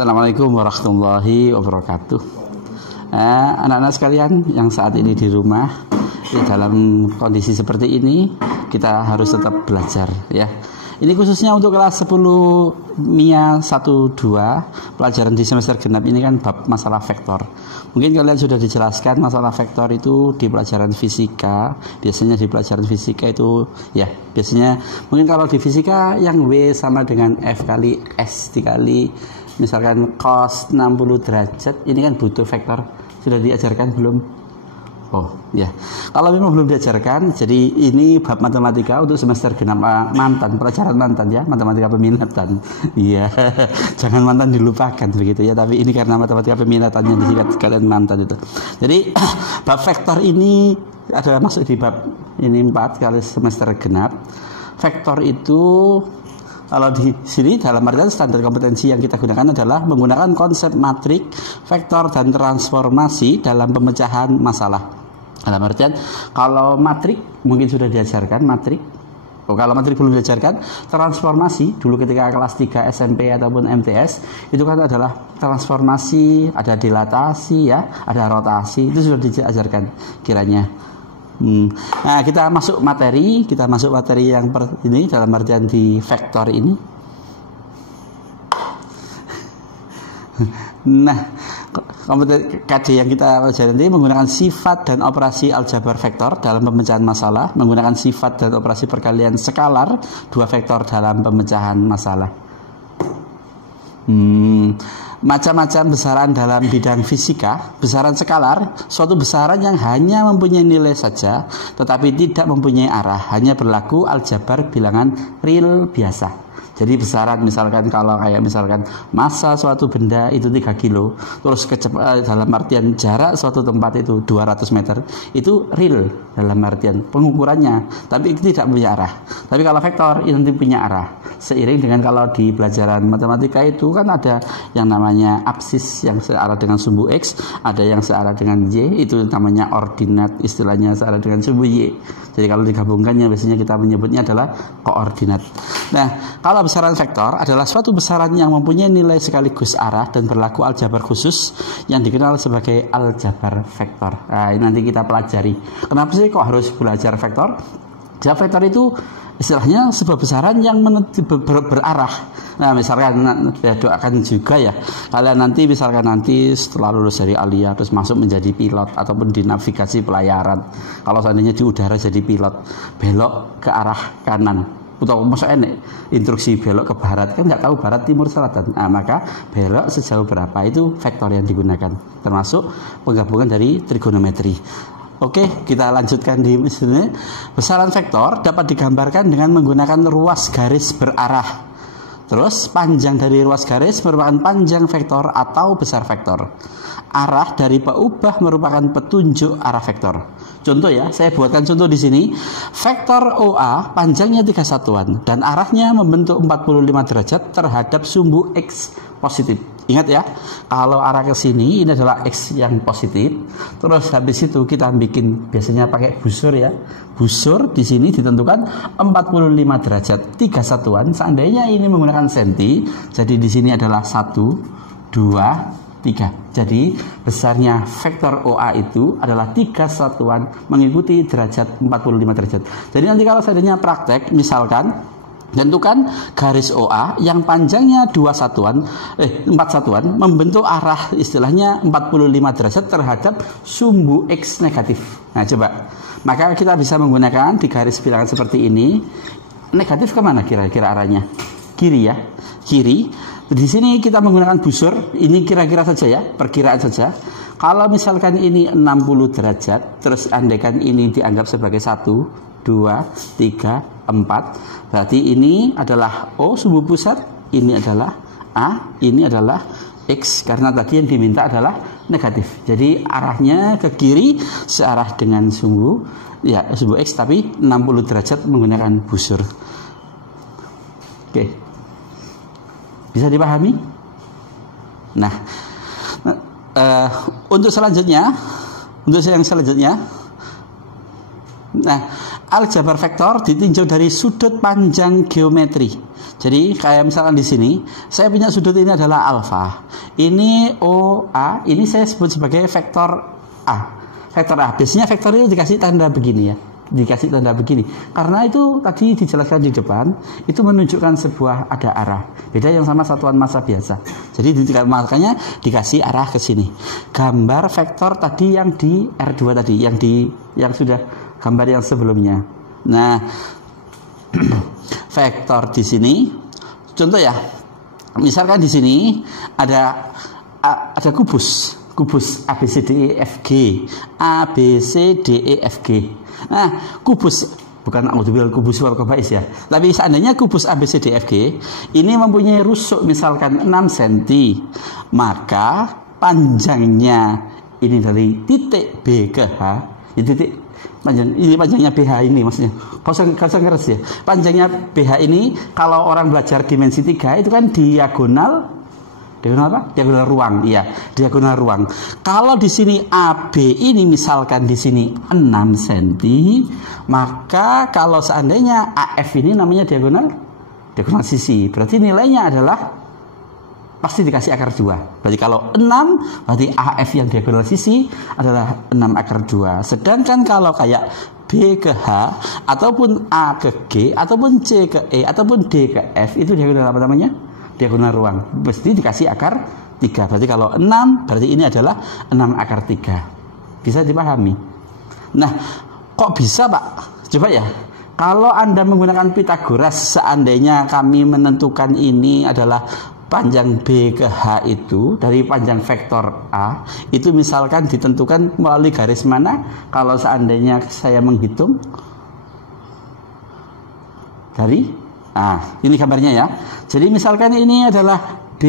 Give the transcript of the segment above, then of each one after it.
Assalamualaikum warahmatullahi wabarakatuh. Anak-anak sekalian yang saat ini di rumah, dalam kondisi seperti ini kita harus tetap belajar ya. Ini khususnya untuk kelas 10 MIA 1-2 pelajaran di semester genap ini kan bab masalah vektor. Mungkin kalian sudah dijelaskan masalah vektor itu di pelajaran fisika. Biasanya di pelajaran fisika itu ya, biasanya mungkin kalau di fisika yang W sama dengan F kali S dikali misalkan cos 60 derajat, ini kan butuh vektor. Sudah diajarkan belum? Oh ya, kalau memang belum diajarkan, jadi ini bab matematika untuk semester genap mantan, pelajaran mantan ya, matematika peminatan. Iya, jangan mantan dilupakan begitu ya. Tapi ini karena matematika peminatan yang disingkat kalian mantan itu. Jadi bab vektor ini adalah masuk di bab ini 4 kali semester genap. Vektor itu kalau di sini dalam artian standar kompetensi yang kita gunakan adalah menggunakan konsep matrik, vektor, dan transformasi dalam pemecahan masalah. Dalam artian kalau matrik mungkin sudah diajarkan matrik. Kalau matrik belum diajarkan, transformasi dulu ketika kelas 3 SMP ataupun MTS itu kan adalah transformasi, ada dilatasi ya, ada rotasi, itu sudah diajarkan kiranya. Nah, kita masuk materi yang ini dalam artian di vektor ini. Nah, KD yang kita pelajari nanti menggunakan sifat dan operasi aljabar vektor dalam pemecahan masalah, menggunakan sifat dan operasi perkalian skalar dua vektor dalam pemecahan masalah. Macam-macam besaran dalam bidang fisika. Besaran skalar, suatu besaran yang hanya mempunyai nilai saja tetapi tidak mempunyai arah, hanya berlaku aljabar bilangan real biasa. Jadi besaran misalkan kalau kayak misalkan massa suatu benda itu 3 kilo, terus dalam artian jarak suatu tempat itu 200 meter, itu real dalam artian pengukurannya, tapi itu tidak punya arah. Tapi kalau vektor itu nanti punya arah. Seiring dengan kalau di pelajaran matematika itu kan ada yang namanya absis yang searah dengan sumbu X, ada yang searah dengan Y, itu namanya ordinat, istilahnya searah dengan sumbu Y. Jadi kalau digabungkannya biasanya kita menyebutnya adalah koordinat. Nah, kalau besaran vektor adalah suatu besaran yang mempunyai nilai sekaligus arah dan berlaku aljabar khusus yang dikenal sebagai aljabar vektor. Nah, ini nanti kita pelajari. Kenapa sih kok harus belajar vektor? Jadi vektor itu istilahnya sebuah besaran yang berarah. Nah, misalkan ya, doakan juga ya kalian nanti misalkan nanti setelah lulus dari Alia terus masuk menjadi pilot ataupun di navigasi pelayaran. Kalau seandainya di udara jadi pilot, belok ke arah kanan. Atau maksudnya instruksi belok ke barat, kan nggak tahu barat, timur, selatan. Nah, maka belok sejauh berapa itu vektor yang digunakan, termasuk penggabungan dari trigonometri. Oke, kita lanjutkan di sini. Besaran vektor dapat digambarkan dengan menggunakan ruas garis berarah. Terus panjang dari ruas garis merupakan panjang vektor atau besar vektor. Arah dari peubah merupakan petunjuk arah vektor. Contoh ya, saya buatkan contoh di sini. Vektor OA panjangnya 3 satuan dan arahnya membentuk 45 derajat terhadap sumbu X positif. Ingat ya, kalau arah ke sini ini adalah X yang positif. Terus habis itu kita bikin biasanya pakai busur ya. Busur di sini ditentukan 45 derajat 3 satuan. Seandainya ini menggunakan senti, jadi di sini adalah 1, 2, 3. Jadi besarnya vektor OA itu adalah 3 satuan mengikuti derajat 45 derajat. Jadi nanti kalau seandainya praktek misalkan tentukan garis OA yang panjangnya 4 satuan membentuk arah istilahnya 45 derajat terhadap sumbu X negatif. Nah, coba. Maka kita bisa menggunakan di garis bilangan seperti ini. Negatif kemana kira-kira arahnya? Kiri ya. Kiri. Di sini kita menggunakan busur. Ini kira-kira saja ya, perkiraan saja. Kalau misalkan ini 60 derajat, terus andaikan ini dianggap sebagai 1, 2, 3, 4. Berarti ini adalah O sumbu pusat, ini adalah A, ini adalah X. Karena tadi yang diminta adalah negatif. Jadi arahnya ke kiri searah dengan sumbu X, tapi 60 derajat menggunakan busur. Oke. Bisa dipahami? Nah, untuk yang selanjutnya Nah, aljabar vektor ditinjau dari sudut panjang geometri. Jadi kayak misalkan di sini, saya punya sudut ini adalah alfa. Ini OA, ini saya sebut sebagai vektor A. Vektor A. Biasanya vektor itu dikasih tanda begini ya. Dikasih tanda begini. Karena itu tadi dijelaskan di depan, itu menunjukkan sebuah ada arah. Beda yang sama satuan massa biasa. Jadi makanya dikasih arah ke sini. Gambar vektor tadi yang di R2 tadi, yang sudah gambar yang sebelumnya. Nah, vektor di sini, contoh ya, misalkan di sini ada kubus A B C D E F G, A B C D E F G. Nah, kubus bukan kubus Warbais ya, tapi seandainya kubus A B C D E F G ini mempunyai rusuk misalkan 6 cm, maka panjangnya ini dari titik B ke H, titik panjangnya BH ini maksudnya. Kosong keras ya. Panjangnya BH ini kalau orang belajar dimensi 3 itu kan diagonal apa? Diagonal ruang, iya, diagonal ruang. Kalau di sini AB ini misalkan di sini 6 cm, maka kalau seandainya AF ini namanya diagonal sisi, berarti nilainya adalah pasti dikasih akar 2. Berarti kalau 6, berarti AF yang diagonal sisi adalah 6 akar 2. Sedangkan kalau kayak B ke H, ataupun A ke G, ataupun C ke E, ataupun D ke F, itu diagonal apa namanya? Diagonal ruang. Mesti dikasih akar 3. Berarti kalau 6, berarti ini adalah 6 akar 3. Bisa dipahami? Nah, kok bisa Pak? Coba ya. Kalau Anda menggunakan Pitagoras, seandainya kami menentukan ini adalah panjang B ke H itu dari panjang vektor A, itu misalkan ditentukan melalui garis mana? Kalau seandainya saya menghitung dari ini gambarnya ya. Jadi misalkan ini adalah B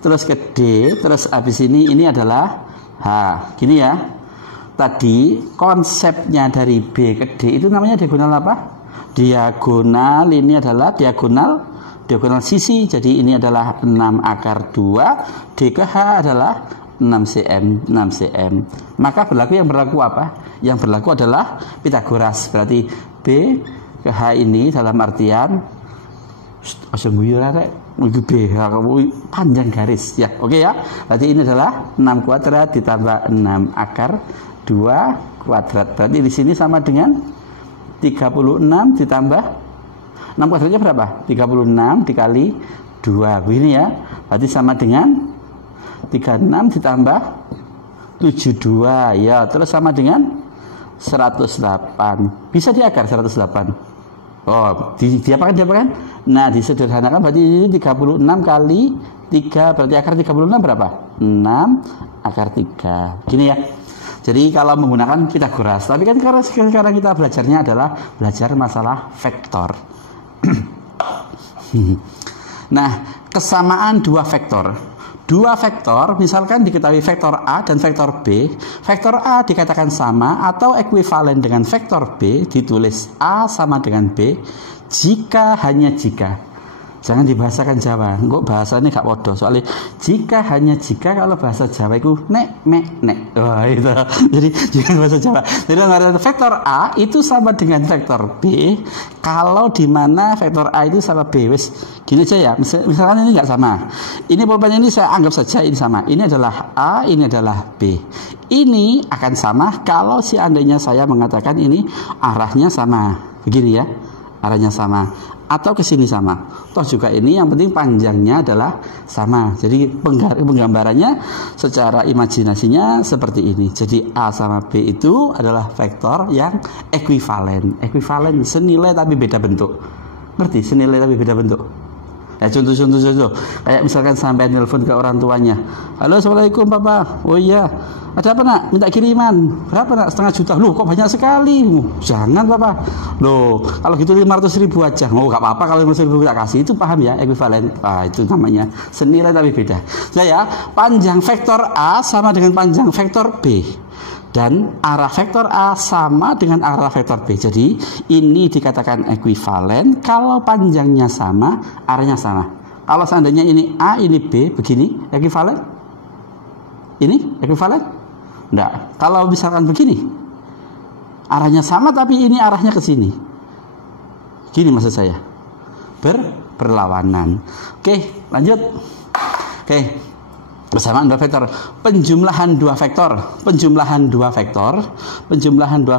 terus ke D, terus habis ini adalah H. Gini ya. Tadi konsepnya dari B ke D itu namanya diagonal apa? Diagonal, ini adalah diagonal sisi. Jadi ini adalah 6 akar 2, D ke H adalah 6 cm. Maka yang berlaku apa? Yang berlaku adalah Pitagoras. Berarti B ke H ini dalam artian panjang garis ya. Oke ya. Berarti ini adalah 6 kuadrat ditambah 6 akar 2 kuadrat. Berarti di sini sama dengan 36 ditambah 6 kuadratnya berapa? 36 dikali 2. Begini ya. Berarti sama dengan 36 ditambah 72 ya. Terus sama dengan 108. Bisa diakar 108. Oh, diapakan? Nah, disederhanakan berarti ini 36 kali 3, berarti akar 36 berapa? 6 akar 3. Gini ya. Jadi kalau menggunakan Pitagoras, tapi kan karena sekarang kita belajarnya adalah belajar masalah vektor. Nah, kesamaan dua vektor. Dua vektor, misalkan diketahui vektor A dan vektor B. Vektor A dikatakan sama atau ekuivalen dengan vektor B, ditulis A sama dengan B, jika hanya jika. Jangan dibahasakan Jawa, kok bahasanya gak bodoh. Soalnya jika hanya jika, kalau bahasa Jawa itu nek. Wah, itu. Jadi jangan bahasa Jawa. Jadi vektor A itu sama dengan vektor B kalau di mana vektor A itu sama B. Wes gini aja ya. Misalkan ini nggak sama. Ini pulpen ini saya anggap saja ini sama. Ini adalah A, ini adalah B. Ini akan sama kalau seandainya saya mengatakan ini arahnya sama. Begini ya. Arahnya sama. Atau ke sini sama. Toh juga ini yang penting panjangnya adalah sama. Jadi penggambarannya secara imajinasinya seperti ini. Jadi A sama B itu adalah vektor yang ekuivalen. Ekuivalen senilai tapi beda bentuk. Ngerti? Senilai tapi beda bentuk. Ya contoh. Kayak misalkan sampai nelpon ke orang tuanya. Halo, assalamualaikum papa. Oh iya. Ada apa nak? Minta kiriman. Berapa nak? 500 juta. Loh kok banyak sekali. Jangan papa. Loh kalau gitu 500.000 aja. Oh gak apa-apa kalau 500.000 tak kasih. Itu paham ya, ekuivalen. Itu namanya senilai tapi beda. Saya panjang vektor A sama dengan panjang vektor B. Dan arah vektor A sama dengan arah vektor B. Jadi ini dikatakan ekuivalen kalau panjangnya sama, arahnya sama. Kalau seandainya ini A, ini B, begini, ekuivalen? Ini ekuivalen? Enggak. Kalau misalkan begini, Arahnya sama tapi ini arahnya ke sini. Gini maksud saya. Berlawanan. Oke, lanjut. Oke. Persamaan dua vektor, penjumlahan dua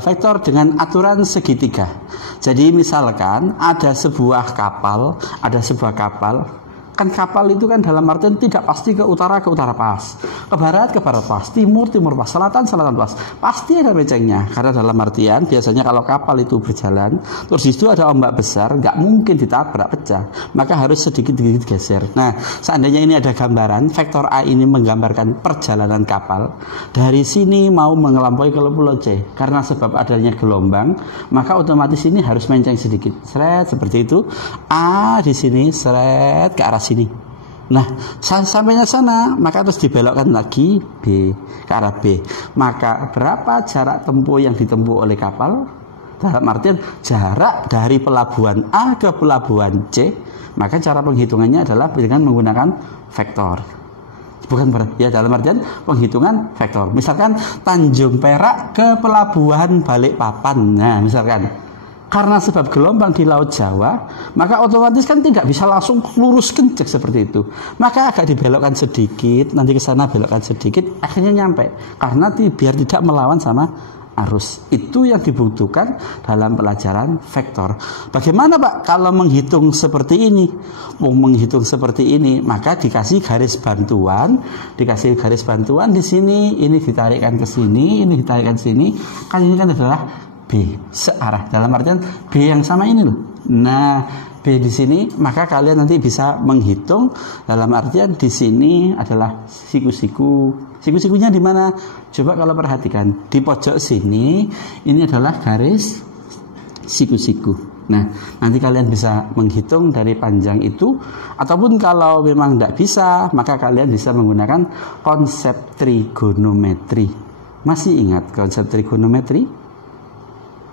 vektor dengan aturan segitiga. Jadi misalkan ada sebuah kapal, kan kapal itu kan dalam artian tidak pasti ke utara pas, ke barat pas, timur pas, selatan pas, pasti ada melencengnya. Karena dalam artian biasanya kalau kapal itu berjalan, terus di situ ada ombak besar, nggak mungkin ditabrak pecah, maka harus sedikit geser. Nah, seandainya ini ada gambaran, vektor A ini menggambarkan perjalanan kapal dari sini mau mengelampaui ke pulau C. Karena sebab adanya gelombang, maka otomatis ini harus melenceng sedikit, seret seperti itu. A di sini seret ke arah sini. Nah, sampainya sana, maka terus dibelokkan lagi B ke arah B. Maka berapa jarak tempuh yang ditempuh oleh kapal? Dalam artian jarak dari pelabuhan A ke pelabuhan C, maka cara penghitungannya adalah dengan menggunakan vektor. Bukan ya, dalam artian penghitungan vektor. Misalkan Tanjung Perak ke pelabuhan Balikpapan. Nah, misalkan karena sebab gelombang di Laut Jawa, maka otomatis kan tidak bisa langsung lurus kencek seperti itu. Maka agak dibelokkan sedikit, nanti ke sana belokkan sedikit, akhirnya nyampe. Karena biar tidak melawan sama arus. Itu yang dibutuhkan dalam pelajaran vektor. Bagaimana Pak kalau menghitung seperti ini? Menghitung seperti ini, maka dikasih garis bantuan, di sini, ini ditarikkan ke sini, ini ditarikkan ke sini. Kan ini kan adalah B searah, dalam artian B yang sama ini loh. Nah, B di sini, maka kalian nanti bisa menghitung dalam artian di sini adalah siku-siku. Siku-sikunya di mana? Coba kalau perhatikan di pojok sini, ini adalah garis siku-siku. Nah, nanti kalian bisa menghitung dari panjang itu, ataupun kalau memang tidak bisa, maka kalian bisa menggunakan konsep trigonometri. Masih ingat konsep trigonometri?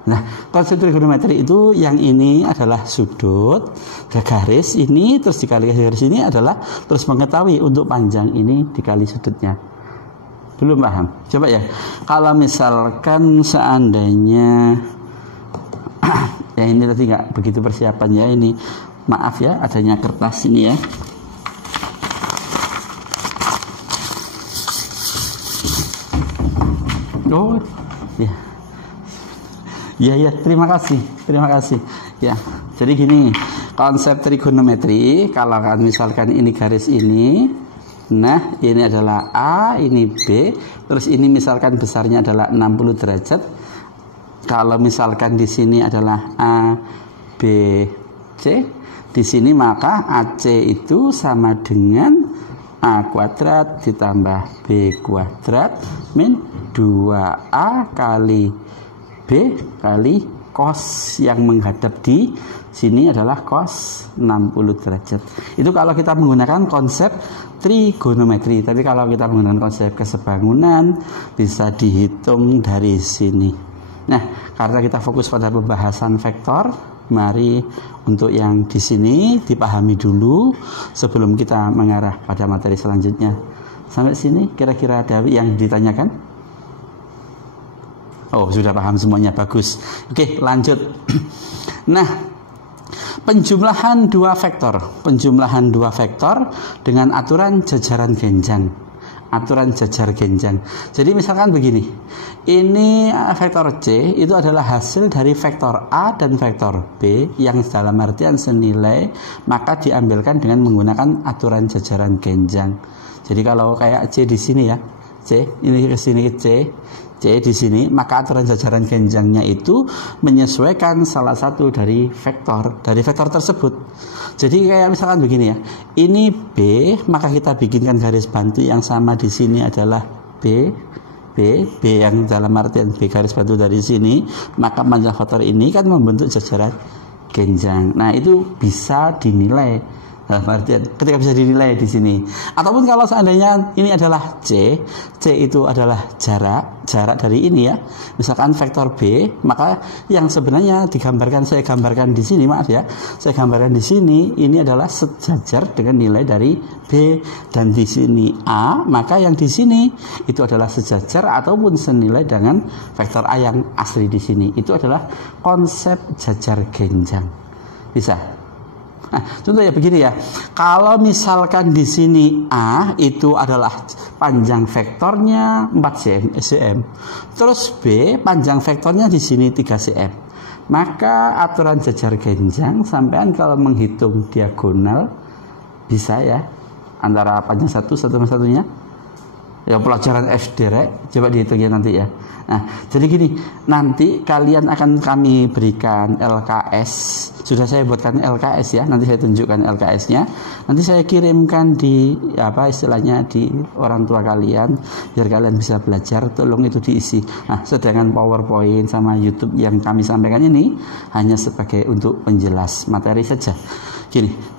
Nah, konsep trigonometri itu yang ini adalah sudut, garis ini terus dikali garis ini adalah terus mengetahui untuk panjang ini dikali sudutnya. Belum paham? Coba ya. Kalau misalkan seandainya ya ini tadi nggak begitu persiapan ya, ini maaf ya adanya kertas ini ya. Oh, ya. Ya, terima kasih. Ya, jadi gini, konsep trigonometri, kalau kan misalkan ini garis ini, nah ini adalah A, ini B, terus ini misalkan besarnya adalah 60 derajat. Kalau misalkan di sini adalah A, B, C, di sini maka AC itu sama dengan A kuadrat ditambah B kuadrat min 2A kali B kali cos yang menghadap di sini adalah cos 60 derajat. Itu kalau kita menggunakan konsep trigonometri. Tapi kalau kita menggunakan konsep kesebangunan, bisa dihitung dari sini. Nah, karena kita fokus pada pembahasan vektor, mari untuk yang di sini dipahami dulu sebelum kita mengarah pada materi selanjutnya. Sampai sini kira-kira ada yang ditanyakan? Oh, sudah paham semuanya, bagus. Oke, lanjut. Nah, penjumlahan dua vektor dengan aturan jajaran genjang. Aturan jajar genjang. Jadi misalkan begini, ini vektor C itu adalah hasil dari vektor A dan vektor B yang dalam artian senilai, maka diambilkan dengan menggunakan aturan jajaran genjang. Jadi kalau kayak C di sini ya, C ini ke sini C di sini, maka aturan jajaran genjangnya itu menyesuaikan salah satu dari vektor tersebut. Jadi kayak misalkan begini ya, ini B, maka kita bikinkan garis bantu yang sama di sini adalah B yang dalam artian B garis bantu dari sini, maka panjang vektor ini kan membentuk jajaran genjang. Nah, itu bisa dinilai Nah, artian ketika bisa dinilai di sini. Ataupun kalau seandainya ini adalah C itu adalah jarak dari ini ya. Misalkan vektor B, maka yang sebenarnya saya gambarkan di sini, maaf ya. Saya gambarkan di sini ini adalah sejajar dengan nilai dari B, dan di sini A, maka yang di sini itu adalah sejajar ataupun senilai dengan vektor A yang asli di sini. Itu adalah konsep jajar genjang. Bisa. Nah, contoh ya begini ya. Kalau misalkan di sini A itu adalah panjang vektornya 4 cm, terus B panjang vektornya di sini 3 cm. Maka aturan jajar genjang sampean kalau menghitung diagonal bisa ya antara panjang satu sama satunya. Ya pelajaran SD coba dihitungnya nanti ya. Nah, jadi gini, nanti kalian akan kami berikan LKS. Sudah saya buatkan LKS ya. Nanti saya tunjukkan LKS-nya. Nanti saya kirimkan di istilahnya di orang tua kalian biar kalian bisa belajar. Tolong itu diisi. Nah, sedangkan PowerPoint sama YouTube yang kami sampaikan ini hanya sebagai untuk penjelas materi saja. Gini,